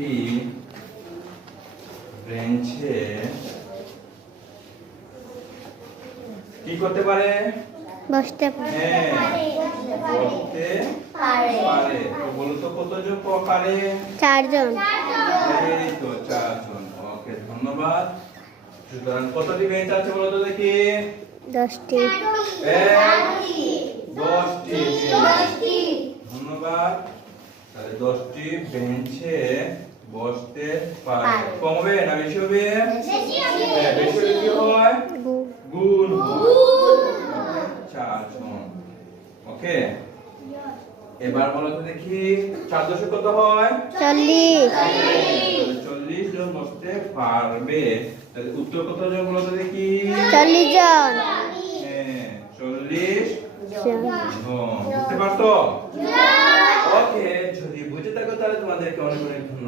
একটি বেঞ্চে কি করতে পারে? বসতে পারে। হ্যাঁ, বসতে পারে। তো বলো তো কতজন পারে? 4 জন। এই তো 4 জন। ওকে, ধন্যবাদ। সুতরাং কতটি বেঞ্চ আছে বলো তো দেখি? 10টি। 10টি। ধন্যবাদ। তাহলে 10টি বেঞ্চে বসতে পারে। কম হবে না বেশি হবে? হ্যাঁ, বেশি হলে কি হয়? গুণ হয়। 4 জন। ওকে, এবার বলো তো দেখি 4 দশে কত হয়? 40। 40 জন বসতে পারবে। তাহলে উত্তর কত জন বলো তো দেখি? 40 জন। হ্যাঁ, 40 জন। বুঝতে পারতো? ওকে, যদি বুঝে থাকো তাহলে তোমাদেরকে অনেক অনেক ধন্যবাদ।